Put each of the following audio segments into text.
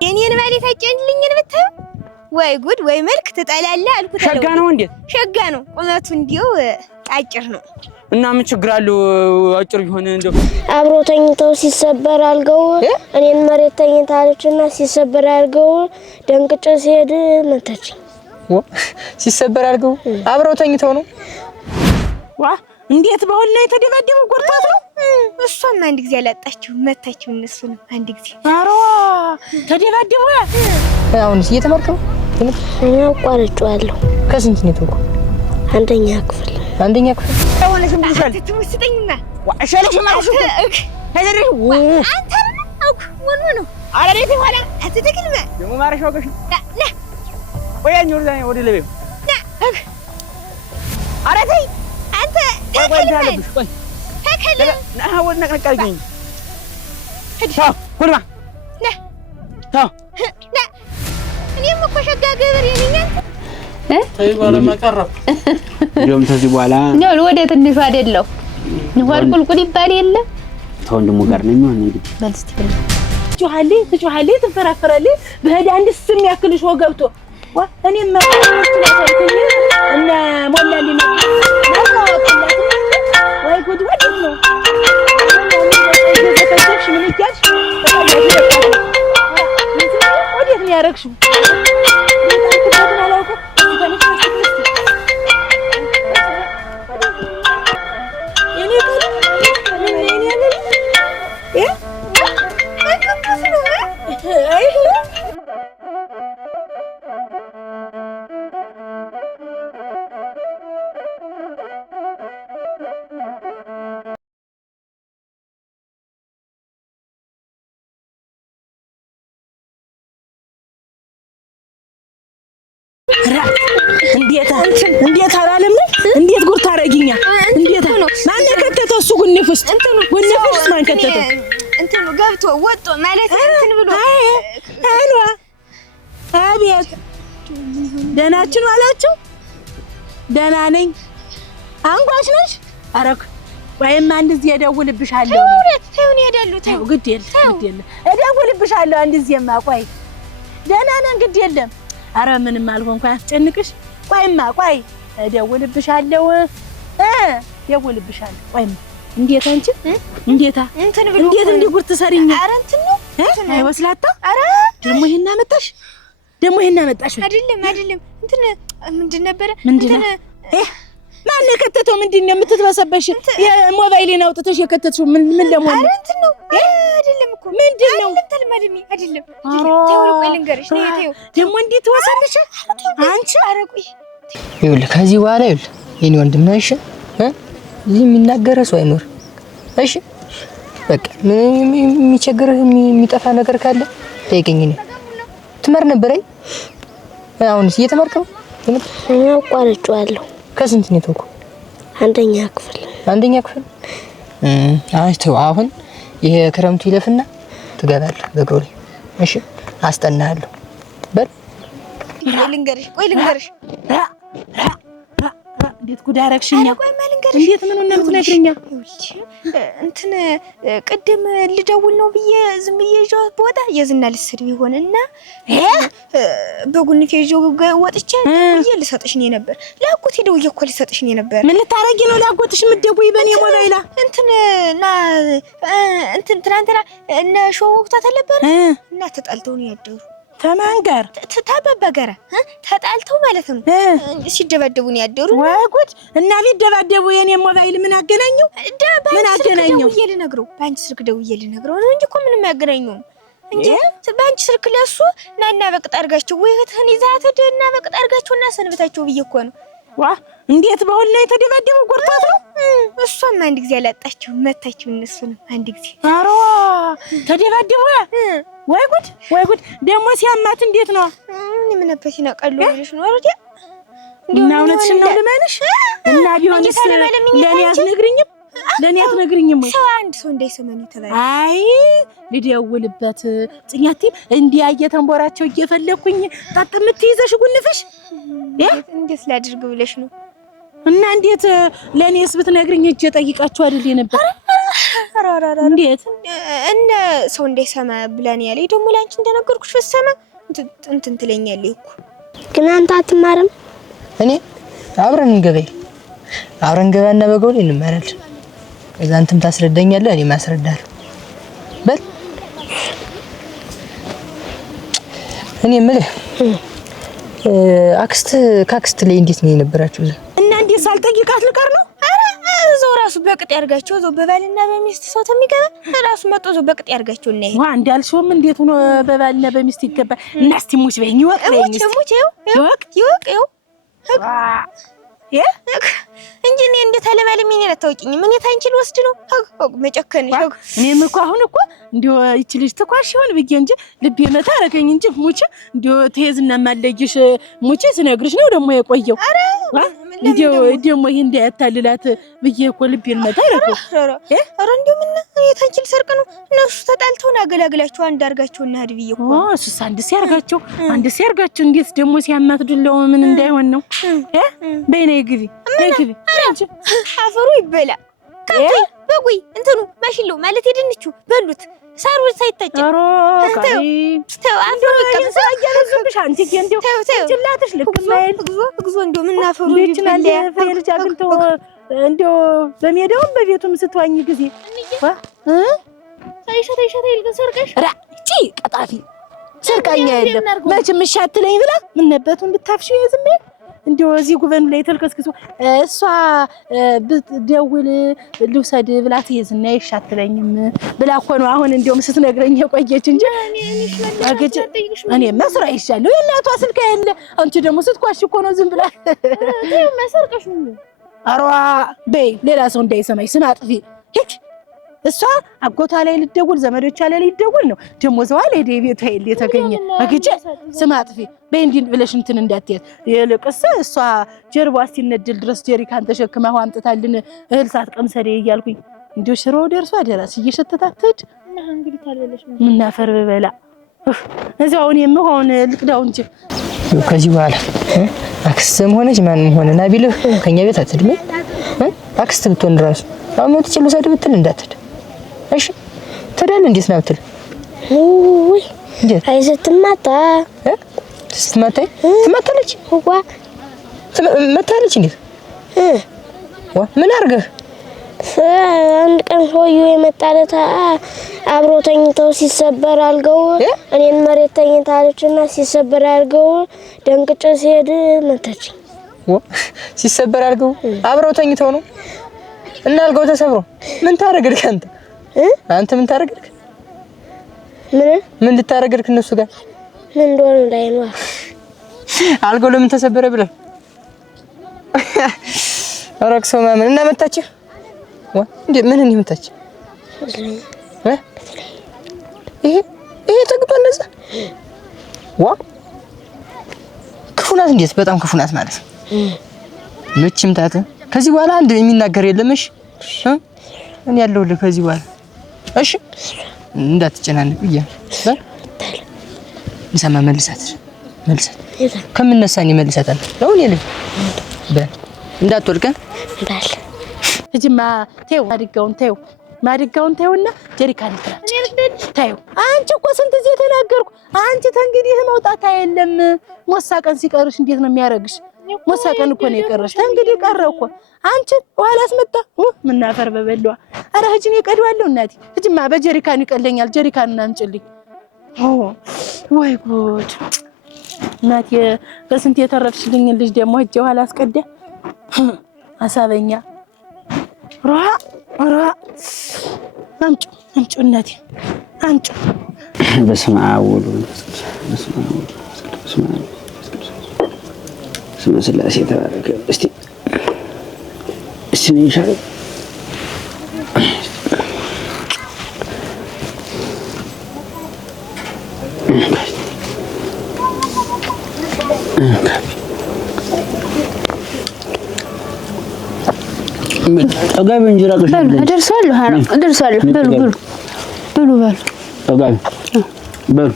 የኔን ማለት አጨንልኝን ብታው ወይ ጉድ ወይ መልክ ትጠላለህ አልኩት። ሸጋ ነው እንዴ? ሸጋ ነው ቁመቱ እንዲው አጭር ነው። እና ምን ችግር አለው አጭር ቢሆን እንደው አብሮ ተኝተው ሲሰበር አልገው እኔን መሬት ተኝታለችና ሲሰበር አልገው ደንቅጬ ሲሄድ መታችኝ። ሲሰበር አልገው አብሮ ተኝተው ነው ዋ እንዴት በሁሉ ላይ ተደባደቡ ጎርታት ነው። እሷም አንድ ጊዜ አላጣችሁ መታችሁ እነሱንም አንድ ጊዜ አረዋ ተደባደቡ። አሁንስ እየተማርከው እኔ አቋርጬዋለሁ። ከስንት ነው ተንኩ? አንደኛ ክፍል አሁንስ ምን ይሻል ትምስጠኝና ዋሻለሽ ማውሽ ሄደሪ አንተ አውክ ወኑ አላዴት ሆነ አትተክልማ ደሞ ማረሻው ገሽ ና ወያኝ ወደ ለቤ ና አረተይ አንተ ተከልሽ ቆይ ተከል ና ወድ ነቀቀልኝ ታው ወድማ ና እኔም እኮ ሸጋ ገበሬ ነኝ። ተይ ባለማ ቀረብ እንደውም ተዚህ በኋላ ነው ወደ ትንሹ አይደለው ንዋል ቁልቁል ይባል የለ ተወንድሙ ጋር ነኝ ነው እንግዲህ በልስቲ ትጮሃሌ ትፈራፈራሌ በህዳ አንድስ የሚያክልሽ ወገብቶ እኔም ማለትኝ እና ሞላሊ ወይ ጉድ ወድ ነው ተከታተልሽ ምን ይያልሽ ወዴት ነው ያረግሽው? እንዴት አላለም? እንዴት ጉር ታረጊኛ? እንዴት ማን ከተተው? እሱ ጉንፍ ውስጥ ማን ከተተው? እንትኑ ገብቶ ወጥቶ ማለት እንትን ብሎ አሏ አቤት ደህናችን ዋላችሁ? ደህና ነኝ። አንጓች ነሽ? አረክ ወይም አንድ እዚህ እደውልብሻለሁ። ተውን ይሄዳሉ። ተው ግድ የለም እደውልብሻለሁ አንድ እዚህማ። ቆይ ደህና ነን ግድ የለም። አረ ምንም አልሆንኩ አያስጨንቅሽ። ቆይማ ቆይ እደውልብሻለሁ እደውልብሻለሁ። ቆይማ እንዴት አንቺ እንዴታ እንዴት እንዲጉር ትሰሪኛ? አረ እንትን ነው አይወስላታ። አረ ደግሞ ይሄን አመጣሽ አይደለም እንትን ምንድን ነበረ እንትን ማን ከተተው? ምንድን ነው የምትተበሰበሽ? የሞባይሌን አውጥተሽ የከተትሽው ምን ለሞን? አረ እንትን ነው አይደለም እኮ ምንድን ነው? አይደለም ተው ቆይ ልንገርሽ ነው ተው ደግሞ እንዴት ትወሰልሽ አንቺ? አረ ቆይ ይኸውልህ ከዚህ በኋላ ይኸውልህ የኔ ወንድም ነው እሺ እዚህ የሚናገር ሰው አይኖር እሺ በቃ ምን የሚቸግርህ የሚጠፋ ነገር ካለ ጠይቀኝ። እኔ ትመር ነበር አሁንስ እየተማርክ ነው? እኔ አቋርጬዋለሁ። ከስንት ነው ተንኩ? አንደኛ ክፍል ተው አሁን ይሄ ክረምቱ ይለፍና ትገባለህ በቀውሪ እሺ አስጠናለሁ በል ቆይ ልንገርሽ እንዴት ጉድ አደረግሽኛ? እንዴት ምን ነው የምትነግሪኛ? እንትን ቅድም ልደውል ነው ብዬ ዝም ብዬ ይዤው በወጣ የዝና ልስድ ቢሆንና በጉንፌ ይዤው ወጥቼ ብዬ ልሰጥሽ ነው ነበር። ላጎት ደውዬ እኮ ልሰጥሽ ነው ነበር። ምን ልታረጊ ነው ላጎትሽ የምትደውይ በኔ ሞባይላ? እንትን ትናንትና እነ ሾው ወቅታት ነበር እና ተጣልተው ነው ያደሩ። ከማን ጋር? ተባባ ጋር ተጣልተው ማለት ነው ሲደባደቡ ነው ያደሩ። ወይ ጉድ! እና ቢደባደቡ የኔ ሞባይል ምን አገናኘው? ምን አገናኘው? ባንቺ ስልክ ደውዬ ልነግረው ነው እንጂ እኮ ምንም ያገናኘው እንጂ ባንቺ ስልክ ለሱ ናና በቅጥ አድርጋቸው ወይ እህትህን ይዛት ደና በቅጥ አድርጋቸውና ሰንብታቸው ብዬ እኮ ነው። ዋ እንዴት በሁሉ ላይ ተደባደቡ ጎርታት ነው። እሷም አንድ ጊዜ አላጣችሁ መታችሁ እነሱንም አንድ ጊዜ አረዋ ተደባደቡ። ወይ ጉድ ደግሞ ሲያማት እንዴት ነው? ምን ነበር ሲናቀሉ ልጅ ነው አረዲ እና እውነትሽን ነው ልመንሽ እና ቢሆንስ ለኔ አትነግሪኝም ወይ? ሰው አንድ ሰው እንዳይሰማኝ ተባለ። አይ ልደውልበት ጽኛቲ እንዲያየ ተንቦራቸው እየፈለኩኝ ታጥምት ይዘሽ ጉንፍሽ እንዴት ላድርግ ብለሽ ነው? እና እንዴት ለኔስ ብትነግሪኝ እጄ ጠይቃችሁ አይደል ነበር? እንዴት እነ ሰው እንደሰማ ብላን ያለኝ ደግሞ ላንቺ እንደነገርኩሽ በሰማ እንትን ትለኛለህ እኮ። ግን አንተ አትማርም? እኔ አብረን እንገባና በጎል እንማራለን። ከዛ አንተም ታስረዳኛለህ እኔም አስረዳለሁ። በል እኔ የምልህ ካክስት ላይ እንዴት ነው የነበራችሁ? እና እንዴት ሳልጠይቃት ልቀር ነው? እዛው ራሱ በቅጥ ያርጋቸው እዛው በባልና በሚስት ሰው ተሚገባ ራሱ መጥቶ እዛው በቅጥ ያርጋቸው እና ይሄ እንዳልሽውም እንዴት ሆኖ በባልና በሚስት ይገባል? እና እስቲ ሙች በይኝ ይወቅ እንጂ እኔ እንዴት አለማለም እኔን አታውቂኝም። ምን ታንቺል ወስድ ነው መጨከን ይኸው። እኔም እኮ አሁን እኮ እንዲሁ ይቺ ልጅ ትኳሽ ይሆን ብዬ እንጂ ልቤ መታ አረገኝ እንጂ ሙች እንዲሁ ትሄዝና ማለይሽ ሙች ስነግርሽ ነው ደግሞ የቆየው። እንዲሁ ደግሞ ይሄ እንዳያታልላት ብዬ እኮ ልቤን መታ አረገው። ኧረ እንዲሁ ምን ታንቺል ሰርቅ ነው። እነሱ ተጣልተውን አገላግላቸው አንድ አርጋቸውና ሀድ ብዬ እኮ እሱስ አንድ ሲያርጋቸው እንዴት ደግሞ ሲያማትዱለው ምን እንዳይሆን ነው በእኔ ግቢ አፈሩ ይበላ ካቲ በጉይ እንትኑ ማሽሎ ማለት የድንቹ በሉት ሳሩ ሳይታጭ አሮ ካሪ ተው አፈሩ ይቀበሳ ያለብሽ አንቺ እንዴው ጭላትሽ ልክማይል ግዞ እንደው ምን አፈሩ ይችላል ፍሬልጅ አግልተው እንደው በሜዳውም በቤቱም ስትዋኝ ጊዜ ሳይሸታ ይልገሰርቀሽ ራጪ ቀጣፊ ሰርቃኛ የለም መቼም እሻትለኝ ብላ ምን ነበቱን ብታፍሺው የዝም እንዲው እዚህ ጉበኑ ላይ ተልከስክሶ እሷ ብትደውል ልውሰድ ብላት ይዝና ይሻትለኝም ብላ እኮ ነው አሁን እንዲው ስትነግረኝ የቆየች እንጂ እኔ መስራ ይሻለው የእናቷ ስልክ አይደለ አንቺ ደግሞ ስትኳሽ እኮ ነው ዝም ብላ ማሰርቀሽ ነው። አሯ በይ ሌላ ሰው እንዳይሰማኝ ስም አጥፊ ሂድ። እሷ አጎቷ ላይ ልደውል ዘመዶቿ ላይ ልደውል ነው ደግሞ ዘዋ ላይ ቤቷ ይል የተገኘ አግጬ ስም አጥፊ በይ እንዲህ ብለሽ እንትን እንዳትያት የልቅስ እሷ ጀርባ ሲነድል ድረስ ጀሪካን ተሸክማ አምጥታልን እህል ሳትቀምሰደ እያልኩኝ እንዲው ሽሮ ደርሷ ደራስ እየሸተታተድ እንግዲህ ታለለሽ ምን አፈር በበላ እዛውን የምሆን ልቅዳው እንጂ ከዚህ በኋላ አክስትም ሆነች ማንም ሆነና ቢልህ ከኛ ቤት አትድም። አክስት ብትሆን ራሱ አሁን ትችሉ ሰድ ብትል እንዳትድ እሺ ተዳል እንዴት ነው ብትል ውይ አይዘትማታ ትማታለች ዋ መታለች እንዴት ምን አርገህ አንድ ቀን ሰውዬው የመጣለት አብሮ ተኝተው ሲሰበር አልገው እኔን መሬት ተኝታለችና ሲሰበር አልገው ደንቅጬ ሲሄድ መታችኝ። ሲሰበር አልገው አብረው ተኝተው ነው እና አልገው ተሰብሮ ምን ታረግልክ አንተ ምን ታረግልክ ምን ልታረግልክ እነሱ ጋር ምን እንደሆነ ላይ ነው አልገው ለምን ተሰበረ ብለህ አረክሶ ማምን እና መታች እንዴ ምን እንደምታች ይሄ ተግጦ እንደዛ ክፉናት እንዴት በጣም ክፉናት ማለት ምችም ታተ ከዚህ በኋላ አንድ የሚናገር የለምሽ እኔ ያለሁልህ ከዚህ በኋላ እሺ እንዳትጨናነቅ ብያ እንሰማ መልሳት ከምነሳኝ መልሳታል ነው እኔ ልጅ እንዳትወድቀ ባል እጅማ ተው ማድጋውን ተውና ጀሪካን ተው አንቺ እኮ ስንት ጊዜ ተናገርኩ አንቺ ተንግዲህ መውጣት አይደለም ሞሳቀን ሲቀርሽ እንዴት ነው የሚያረግሽ ሞሳቀን እኮ ነው የቀረሽ ተንግዲህ ቀረው እኮ አንቺ ኋላስ መጣ ምን አፈር በበለዋ አረ እጅኔ ቀድዋለሁ እናቴ እጅማ በጀሪካን ይቀለኛል ጀሪካን አምጪልኝ ወይ ጉድ እናቴ በስንት የተረፍሽልኝ ልጅ ደግሞ እጄ ኋላ አስቀደ አሳበኛ ራ አምጪ እናቴ አምጪ በስመ አብ ወወልድ ስመ ስላሴ ተባረከ እስቲ ነው ይሻላል ጠጋቢ እንጀራ ከሻለ እደርሳለሁ በሉ ጠጋቢ በሉ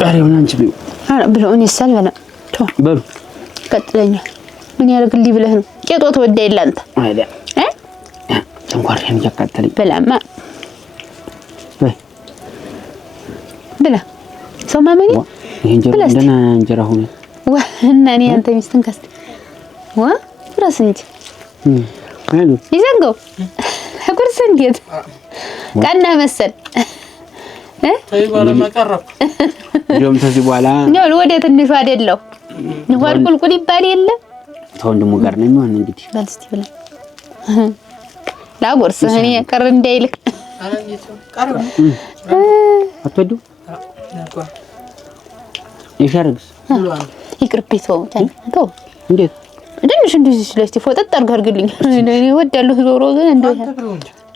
ቃሪውን አንቺ ብሉ ብለው እኔ ሳልበላ በሉ ቀጥለኛ ምን ያደርግልኝ ብለህ ነው? ቄጦ ተወዳ ይላንተ አይዳ ተንኳርሽን ያቃጠለኝ ብላማ ብላ ሰው ማመኔ እንጀራ እንጀራ ሆነ እና እኔ አንተ ሚስትን ካስተ ፍራስ እንጂ ይዘንገው አቁርስ እንዴት ቀና መሰል ተይባለ ማቀረብ እንደውም ተዚህ በኋላ ነው ወደ ትንሹ አይደለው ንዋር ቁልቁል ይባል የለ ተወንድሙ ጋር ነው የሚሆን እንግዲህ በልስቲ ብላ ላጎርስ እኔ ቀር እንዳይልክ ቀርብ አትወዱ ይሻርግስ ይቅርብኝ ተው እንዴት ትንሽ እንደዚህ ስለስቲ ፎጠጥ አድርግልኝ እኔ ወዳለሁ ዞሮ ግን እንደው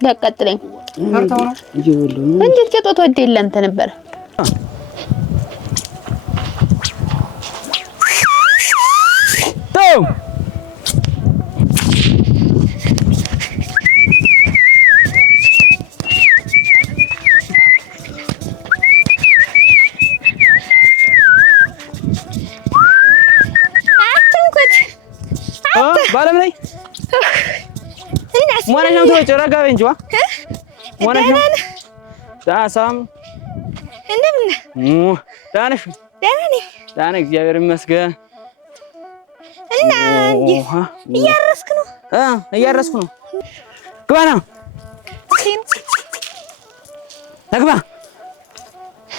ያቃጥለኝ እንዴት ቄጦ ተወደ ይላንተ ነበር ተው ባለም ላይ ማነሽ ነው ተጨረጋ በእንጂ ዋ ማነሽ ነው ዳሳም እንደምን ዳነሽ ዳነ እግዚአብሔር ይመስገን እና እያረስክ ነው እያረስኩ ነው ግባና ግባ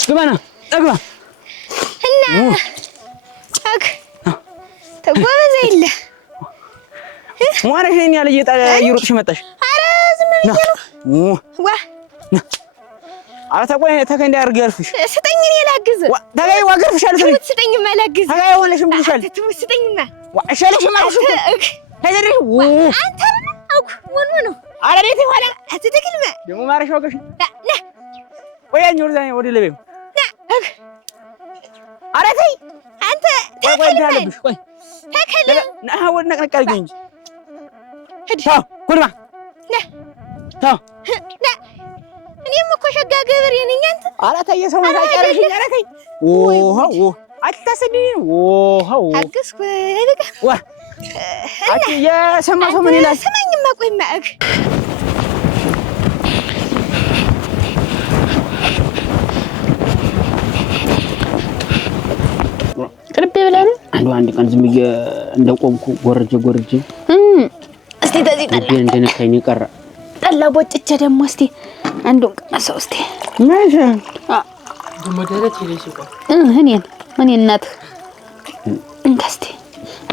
ግባና ግባ እና ተጓበዘ ይለ ማረሽ ነኝ ያለ እየሮጥሽ መጣሽ ኧረ ዝም ብዬሽ ነው ዋ ኧረ ተቆይ ተከንዳ አርገርፍሽ ስጠኝ እኔ ላግዝ ተገይ ዋገርፍሻለሁ ስጠኝ ማላግዝ ተገይ ሆነሽም ብልሻል ስጠኝና ዋሻለሽ ማለት ተደረሽ አንተ አውኩ ወኑ ነው ኧረ ቤት ኋላ አትተክልማ ደሞ ማረሽ ወገሽ ና ወያኝ ወርዛኝ ወደ ለቤው ና ኧረ ተይ አንተ ተከልሽ ቆይ ተከል ና ወደ ነቅነቅ አድርጊ እንጂ ታው ኩልማ ና ና እኔም እኮ ሸጋ ገበሬ ነኝ አንተ ኧረ ተይ ሰው ታቀርሽ ኧረ ተይ ኦ አታሰድኝ ኦ አግስኩ አይበቃ ዋ አቺ የሰማ ሰው ምን ይላል ሰማኝማ ቆይማ ቅርብ ብለን አንድ ቀን ዝም ብዬ እንደቆምኩ ጎርጄ እስቲ ተዚህ ጠላ እንደነካኝ ቀረ ጠላ ቦጭቼ ደግሞ እስቲ አንዱን ቀመሰው እስቲ ማሻ ደሞደረት ይልሽቆ እኔ እናት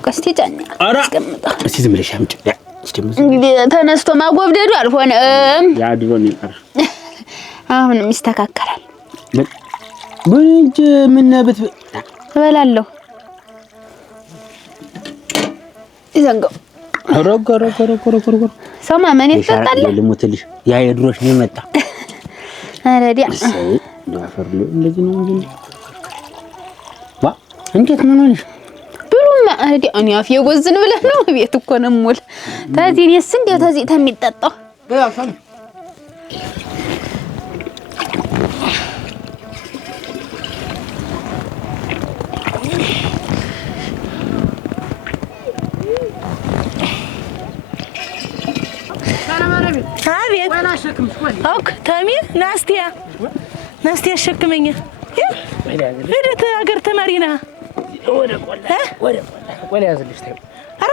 ቀስቲ ጫኛ አስቀምጣ እስቲ ዝም ብለሽ አምጪ እንግዲህ ተነስቶ ማጎብደዱ አልሆነም ያ ድሮ ነው ይቀር አሁንም ይስተካከላል በእንጂ ምንበት እበላለሁ ይዘንጋው ረገረ ሰማ ማን ይፈጣል ለሞትልሽ ያ የድሮሽ ነው መጣ አረዲያ ዳፈርሉ እንደዚህ ነው እንጂ ዋ እንዴት ምን ሆነሽ ብሉማ አረዲያ እኔ አፍ የጎዝን ብለህ ነው ቤት እኮ ነው ሞል ታዚኔስ እንዴው ታዚ ተሚጣጣው በያፈን አቤት ኦክ ታሚር ናስቲያ ሸክመኛ ወደ ሀገር ተማሪ ነህ ወደ ያዝልሽ ተው ኧረ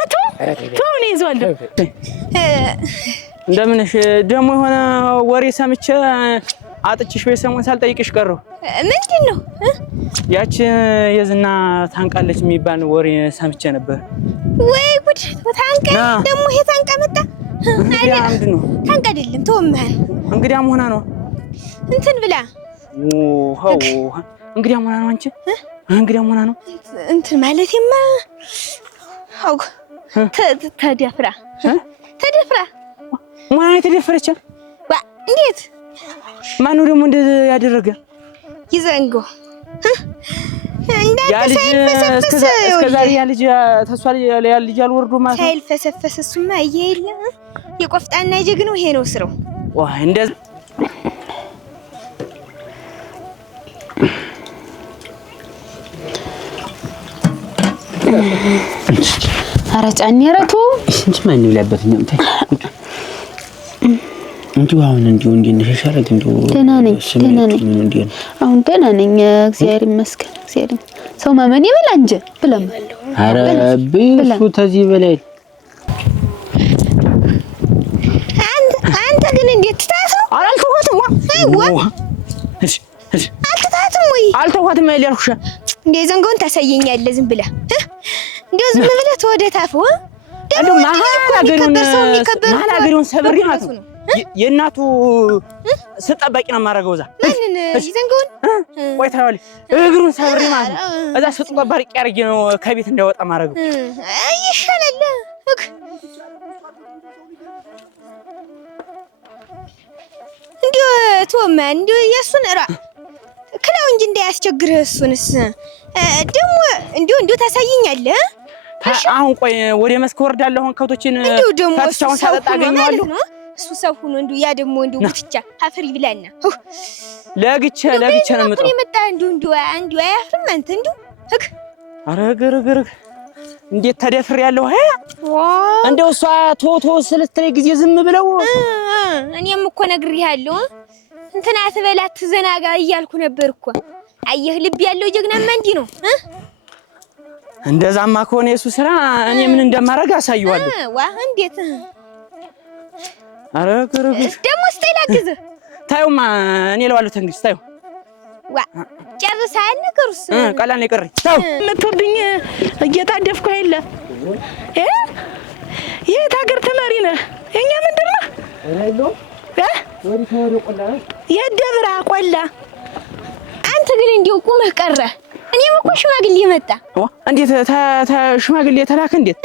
ተው እኔ ይዘዋለሁ እንደምንሽ ደግሞ የሆነ ወሬ ሰምቼ አጥችሽ በሰሞን ሳልጠይቅሽ ቀረሁ ምንድን ነው ያቺ የዝና ታንቃለች የሚባል ወሬ ሰምቼ ነበር ወይ ጉድ ታንቃ ደግሞ ይሄ ታንቃ መጣ እንግዲህ ምንድን ነው ታንቃ አይደለም ተወመህ እንግዲህ አሞና ነው እንትን ብላ እንግዲህ አሞና ነው አንቺ እንግዲህ አሞና ነው እንትን ማለቴማ አው ተደፍራ ማን ተደፈረች ዋ እንዴት ማን ነው ደግሞ እንደዚህ ያደረገ ይዘንጎ ያ ልጅ እስከዛሬ ያ ልጅ ተሷል ያ ልጅ አልወርዶ ማለት ነው ሳይልፈሰፈስ እሱማ እየሄለ የቆፍጣና ጀግናው ይሄ ነው ስራው ዋ እንደዚህ ኧረ ጫን ያረቱ እንጂ ማን ይብላበት ነው እንዴው አሁን እንዴው እንደነሻሻለኝ እንዴው ደህና ነኝ አሁን ደህና ነኝ እግዚአብሔር ይመስገን እግዚአብሔር ሰው ማመን ይበላ እንጂ ብለም ኧረ ቢሱ ተዚህ በላይ አንተ ግን እንዴት ታታው አላልተውኩትም አትታትም ወይ አልተውኩትም ያልኩሽ እንዴ ዘንጎን ታሳየኛለህ ዝም ብለህ እንዴው ዝም ብለህ ተወደታፈው እንደው ማላገሩን ሰብሪ ማለት ነው የእናቱ ስጠባቂ ነው ማረገው እዛ ማንን ዘንጎን ቆይ ታውል እግሩን ሰብሪ ማለት ነው እዛ ስጠባቂ ያርጌ ነው ከቤት እንዳይወጣ ማረገው ይሻላል እንዴው ቶማ እንዴው የሱን ራ ክላው እንጂ እንዳያስቸግርህ እሱንስ ደግሞ እንዴው ታሳየኛለህ አሁን ቆይ ወደ መስክ ወርዳለሁ አሁን ከብቶችን ታቻውን ሳጠጣ አገኘዋለሁ እሱ ሰው ሆኖ እንዴው ያ ደግሞ እንዴው ብትቻ አፈሪ ብላና ለግቼ ነው የምጣው የመጣ እንዴው አያፍርም አንተ እንዴው ኧረ ግርግር እንዴት ተደፍር ያለው እንደው እሷ ቶቶ ስለስተይ ጊዜ ዝም ብለው እኔም እኮ ነግሬሃለሁ እንትና አትበላት ትዘናጋ እያልኩ ነበር እኮ አየህ ልብ ያለው ጀግናማ እንዲህ ነው እንደዛማ ከሆነ የሱ ስራ እኔ ምን እንደማረግ አሳየዋለሁ ዋ እንዴት ኧረ ግርግር ደግሞ ስታይላግዝ ታዩማ እኔ ለዋለሁ ተንግስ ታዩ ዋ ጨርሰሃል ነገሩስ ቀላል ነው የቀረኝ ታው መጥቶብኝ እየታደፍኩ አይደለ የት ሀገር ተማሪ ነህ የኛ ምንድን ነው ወዲህ ቆላ የደብራ ቆላ አንተ ግን እንዴው ቁመህ ቀረ እኔም እኮ ሽማግሌ መጣ እንዴት ሽማግሌ ተላከ እንዴት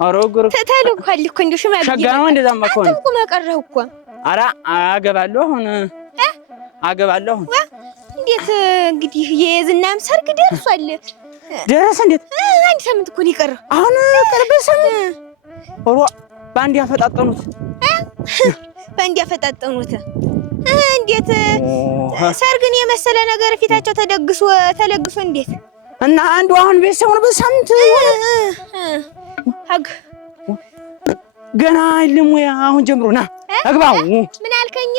ኧረ ግር ተልኳል እኮ እንዴው ሽማግሌ ሸጋ ነው እንደዛማ ከሆነ አንተ ቁመህ ቀረህ እኮ ኧረ አገባለሁ አሁን እንዴት እንግዲህ የዝናም ሰርግ ደርሷል ደረሰ እንዴት አንድ ሳምንት እኮ ነው የቀረው አሁን ቀርበ ሳምንት ኦሮ ባንዲ ያፈጣጠኑት እንዴት ሰርግን የመሰለ ነገር ፊታቸው ተለግሶ እንዴት እና አንዱ አሁን ቤተሰቡን በሳምንት ሀግ ገና አይደለም ወይ አሁን ጀምሮ ና አግባው ምን አልከኝ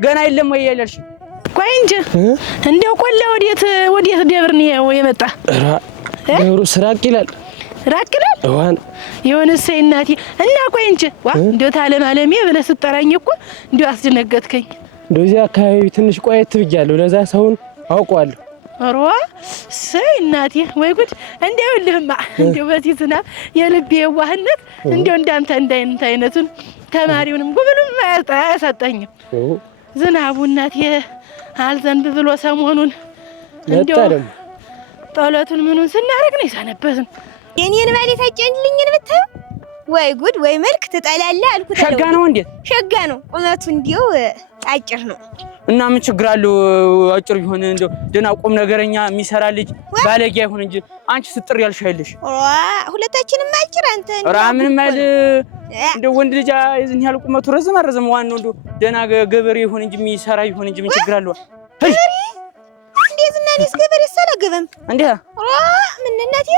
ገና አይደለም ወይ ያለሽ ቆይ እንጂ እንደው ቆላ ወዴት ደብር ነው የመጣ ደብሩ ስራቅ ይላል ዋን የሆነስ እናቴ እና ቆይ እንጂ እንደው ታለማለሜ ብለህ ስጠራኝ እኮ እንደው አስደነገጥከኝ እንደዚህ አካባቢ ትንሽ ቆየት ብያለሁ ለዛ ሰውን አውቀዋለሁ ኧረ እናቴ ወይ ጉድ እንደው በዚህ ዝናብ የልቤ የዋህነት እንደው እንዳንተ እንዳይነት አይነቱን ተማሪውንም ጉብልም አያሳጣኝም ዝናቡ እናቴ አልዘንብ ብሎ ሰሞኑን እንደው ጦለቱን ምኑን ስናረግ ነው የሳነበትን የኔን ማለት አጨንልኝን ብታው ወይ ጉድ ወይ መልክ ትጠላለህ አልኩት ሸጋ ነው እንዴ ሸጋ ነው ቁመቱ እንዲው አጭር ነው እና ምን ችግር አለው አጭር ቢሆን እንደው ደና ቁም ነገረኛ የሚሰራ ልጅ ባለጌ አይሆን እንጂ አንቺ ስጥር ያልሻለሽ ሁለታችንም አጭር አንተ ምንም አይል እንደው ወንድ ልጅ እዚህ ያለ ቁመቱ ረዘም ዋናው እንደው ደና ገበሬ ይሆን እንጂ የሚሰራ ይሆን እንጂ ምን ችግር አለው እንዴት እና እኔስ ገበሬ ሰለገበም እንዴ ምን እናቴ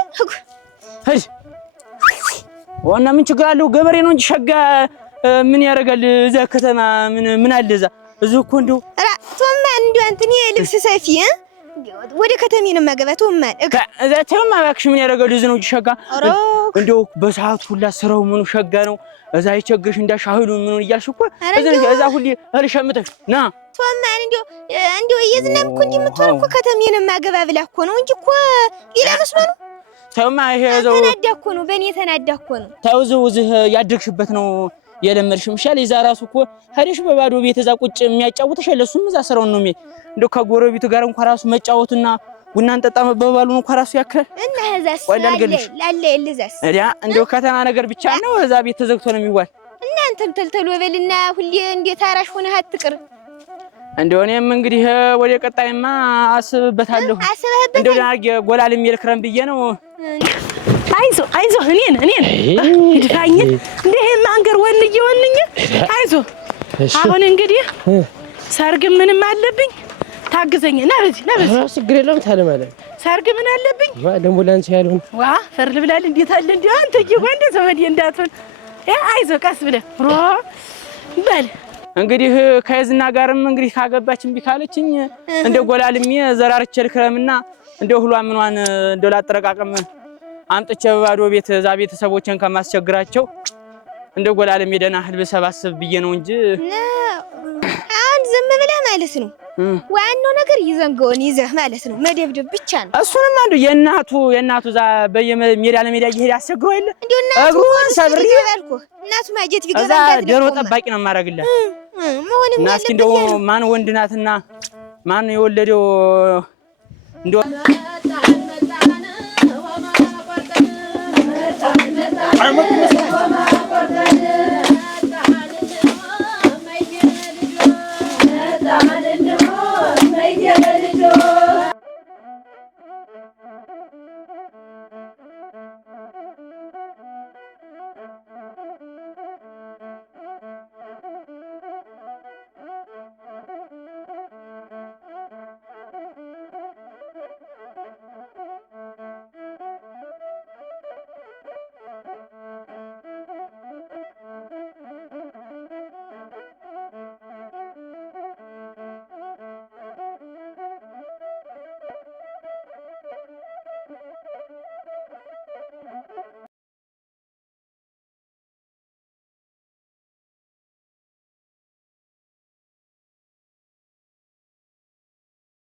ዋና ምን ችግር አለው ገበሬ ነው እንጂ ሸጋ ምን ያደርጋል እዛ ከተማ ምን አለ እዚህ እኮ እንደው ቶማ እንደው አንተኔ ልብስ ሰፊ ወደ ከተሜ ነው ማገባት ቶማ እዛ ተማ እባክሽ ምን ያደርጋል እዚህ ነው እንጂ ሸጋ እንደው በሰዓቱ ሁላ ስራው ምኑ ሸጋ ነው እዛ ይቸግርሽ እንዳሻህሉ ምኑ እያልሽ እኮ እዛ ሁሉ አልሸምተሽ ና ቶማ እንደው የዝናም እኮ እንደምትሆን እኮ ከተሜ ነው ማገባ ብላ እኮ ነው እንጂ እኮ ሌላ መስሎ ነው ተውማ ይሄ ዘው ተናዳኮ ነው በእኔ ተናዳኮ ነው ታውዘው እዚህ ያድርክሽበት ነው የለመድሽም ሻል ይዛ ራሱ እኮ ሄደሽ በባዶ ቤት እዛ ቁጭ የሚያጫውተሽ ለሱም እዛ ስራውን ነው እንደው ከጎረቤቱ ጋር እንኳን ራሱ መጫወትና ቡናን ጠጣ መባባሉ እንኳን ራሱ ያክራል እና እዛስ ላለ የልዛስ እዲያ እንደው ከተማ ነገር ብቻ ነው እዛ ቤት ተዘግቶ ነው የሚዋል እናንተም ተልተሉ በልና ሁሌ እንዴት አራሽ ሆነህ አትቅር እንደው እኔም እንግዲህ ወደ ቀጣይማ አስብበታለሁ እንደው ዳርጌ ጎላል የሚል ክረም ብዬ ነው አይዞ እኔን ይድፋኝ እንዴ ማንገር ወንዬ አይዞ አሁን እንግዲህ ሰርግ ምንም አለብኝ ታግዘኝ ና በዚህ ችግር የለውም ታለማለ ሰርግ ምን አለብኝ ደግሞ ላንቺ ያልሆነ ዋ ፈር ልብላል እንዴት አለ እንዴ አንተ ጌጓ እንደ ዘመዴ እንዳትሆን አይዞህ ቀስ ብለህ ሮ በል እንግዲህ ከዝና ጋርም እንግዲህ ካገባችን ቢካለችኝ እንደ ጎላልሜ ዘራርቼ ልክረምና እንደ ሁሉ ምኗን እንደ ላጠረቃቀም አምጥቼ በባዶ ቤት እዛ ቤተሰቦችን ከማስቸግራቸው እንደ ጎላልሜ ደህና ህልብ ሰባስብ ብዬ ነው እንጂ አሁን ዝም ብለህ ማለት ነው። ዋናው ነገር ይዘንገውን ይዘህ ማለት ነው መደብደብ ብቻ ነው። እሱንም አንዱ የእናቱ ዛ በየሜዳ ለሜዳ እየሄደ አስቸግሮ የለ እግሩን ሰብሬ እናቱ ማጀት ቢገባ እዛ ዶሮ ጠባቂ ነው የማደርግልህ። እና እስኪ እንደው ማን ወንድ ናትና ማን የወለደው እንደው